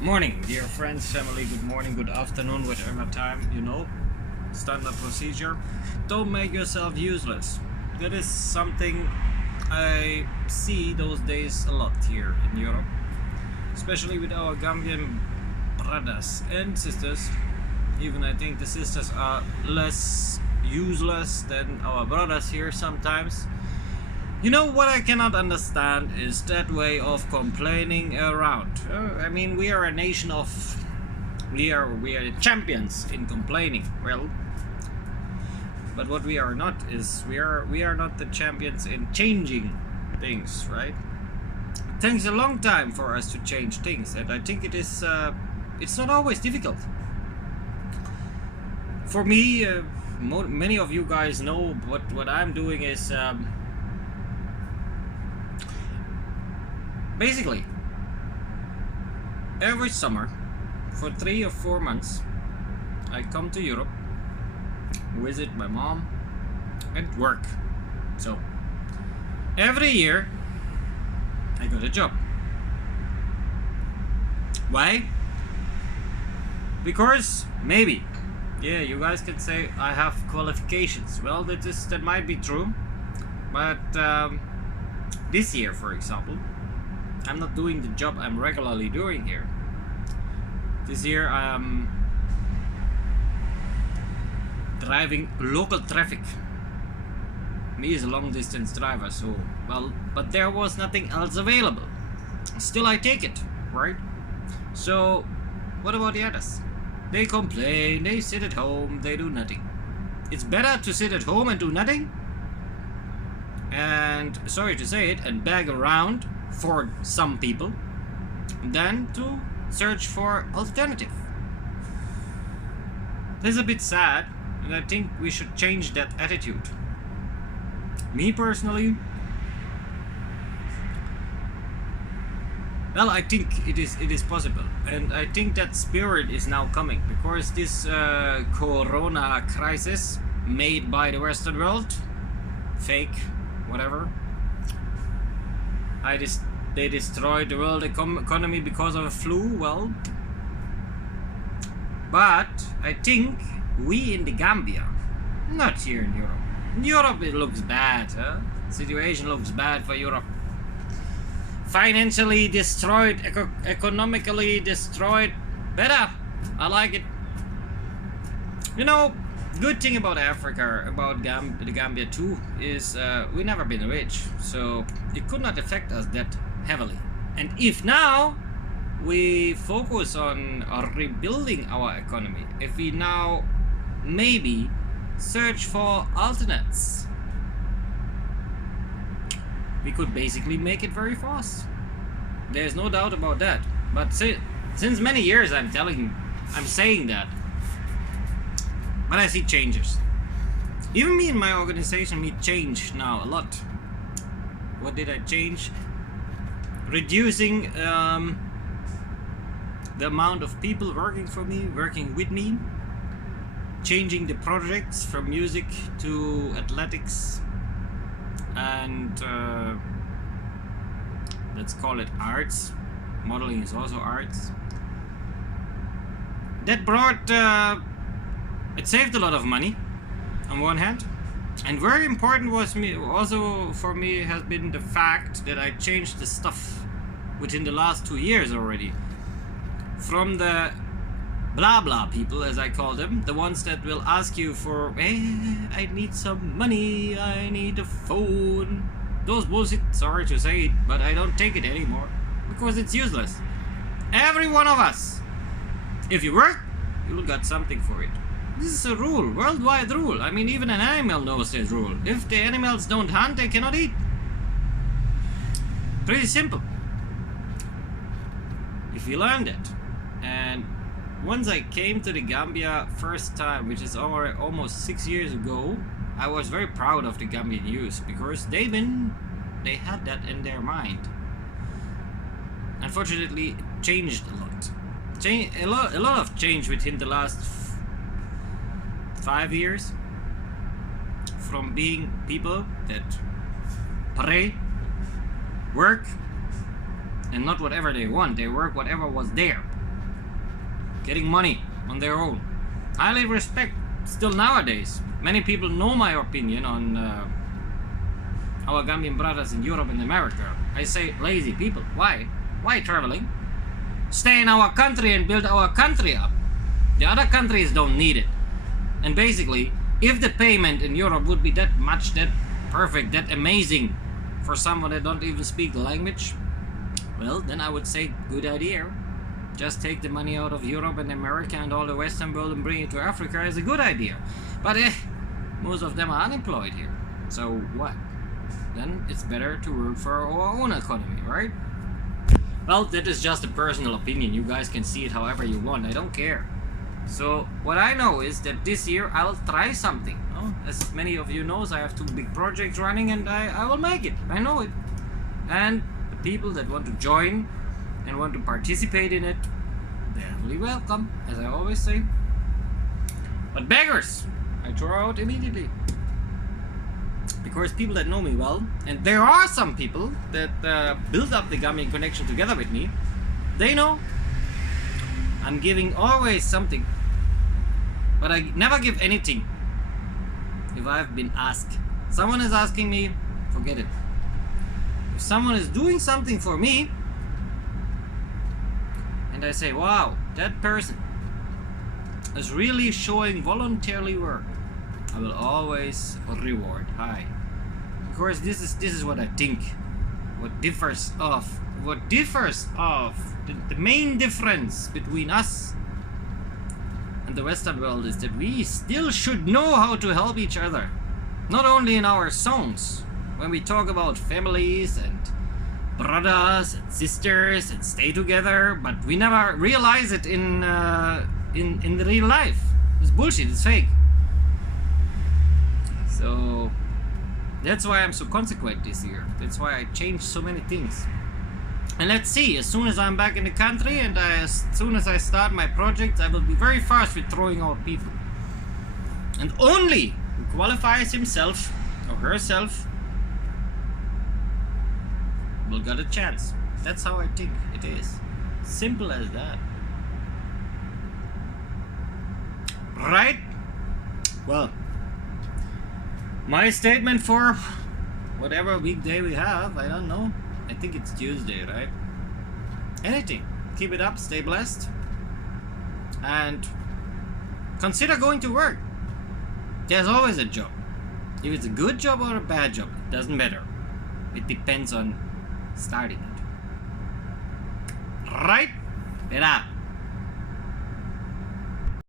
Morning, dear friends, family, good morning, good afternoon, whatever time, standard procedure. Don't make yourself useless. That is something I see those days a lot here in Europe, especially with our Gambian brothers and sisters. Even I think the sisters are less useless than our brothers here sometimes. You know what I cannot understand is that way of complaining around. I mean, we are a nation of we are champions in complaining. Well, but what we are not is we are not the champions in changing things, right? It takes a long time for us to change things, and I think it's not always difficult. For me, many of you guys know what I'm doing is. Basically, every summer, for 3 or 4 months, I come to Europe, visit my mom, and work. So, every year, I got a job. Why? Because, maybe, yeah, you guys can say I have qualifications. Well, that might be true, but this year, for example, I'm not doing the job I'm regularly doing here. This year I'm driving local traffic. Me is a long distance driver, so well, but there was nothing else available. Still I take it, right? So what about the others? They complain, they sit at home, they do nothing. It's better to sit at home and do nothing, and sorry to say it, and beg around for some people than to search for alternative. This is a bit sad, and I think we should change that attitude. Me personally, well, I think it is possible, and I think that spirit is now coming because this corona crisis made by the Western world, fake, whatever. They destroyed the world economy because of a flu. Well, but I think we in the Gambia, not here in Europe. In Europe it looks bad. Situation looks bad for Europe. Financially destroyed, economically destroyed. Better. I like it. You know, good thing about Africa, about the Gambia too, is we never been rich, so it could not affect us that heavily. And if now we focus on rebuilding our economy, if we now maybe search for alternates, we could basically make it very fast. There's no doubt about that. But since many years I'm saying that. But I see changes. Even me in my organization, we change now a lot. What did I change? Reducing the amount of people working for me, working with me. Changing the projects from music to athletics. And let's call it arts. Modeling is also arts. That brought... it saved a lot of money, on one hand, and very important for me has been the fact that I changed the stuff within the last 2 years already. From the blah blah people, as I call them, the ones that will ask you for, hey, I need some money, I need a phone. Those bullshit, sorry to say it, but I don't take it anymore because it's useless. Every one of us, if you work, you'll get something for it. This is a rule, worldwide rule. I mean, even an animal knows this rule. If the animals don't hunt, they cannot eat. Pretty simple. If you learn that. And once I came to the Gambia first time, which is almost 6 years ago, I was very proud of the Gambian youth because they had that in their mind. Unfortunately, it changed a lot. A lot of change within the last 5 years, from being people that pray, work, and not whatever they want. They work whatever was there. getting money on their own. Highly respect. Still nowadays, many people know my opinion on our Gambian brothers in Europe and America. I say, lazy people. Why? Why traveling? Stay in our country and build our country up. The other countries don't need it. And basically, if the payment in Europe would be that much, that perfect, that amazing for someone that don't even speak the language, well, then I would say, good idea. Just take the money out of Europe and America and all the Western world and bring it to Africa is a good idea. But most of them are unemployed here. So what? Then it's better to work for our own economy, right? Well, that is just a personal opinion. You guys can see it however you want. I don't care. So what I know is that this year I will try something. As many of you knows, I have 2 big projects running and I will make it. I know it. And the people that want to join and want to participate in it, they're really welcome, as I always say. But beggars, I throw out immediately. Because people that know me well, and there are some people that build up the Gambian connection together with me, they know I'm giving always something. But I never give anything if I've been asked. Someone is asking me, forget it. If someone is doing something for me, and I say, wow, that person is really showing voluntarily work, I will always reward high. Of course, this is what I think. The main difference between us and the Western world is that we still should know how to help each other. Not only in our songs, when we talk about families and brothers and sisters and stay together, but we never realize it in the real life. It's bullshit, it's fake. So that's why I'm so consequent this year. That's why I changed so many things. And let's see, as soon as I'm back in the country and as soon as I start my project, I will be very fast with throwing out people. And only who qualifies himself or herself will get a chance. That's how I think it is. Simple as that. Right? Well, my statement for whatever weekday we have, I don't know. I think it's Tuesday, right? Anything. Keep it up, stay blessed. And consider going to work. There's always a job. If it's a good job or a bad job, it doesn't matter. It depends on starting it. Right? Better.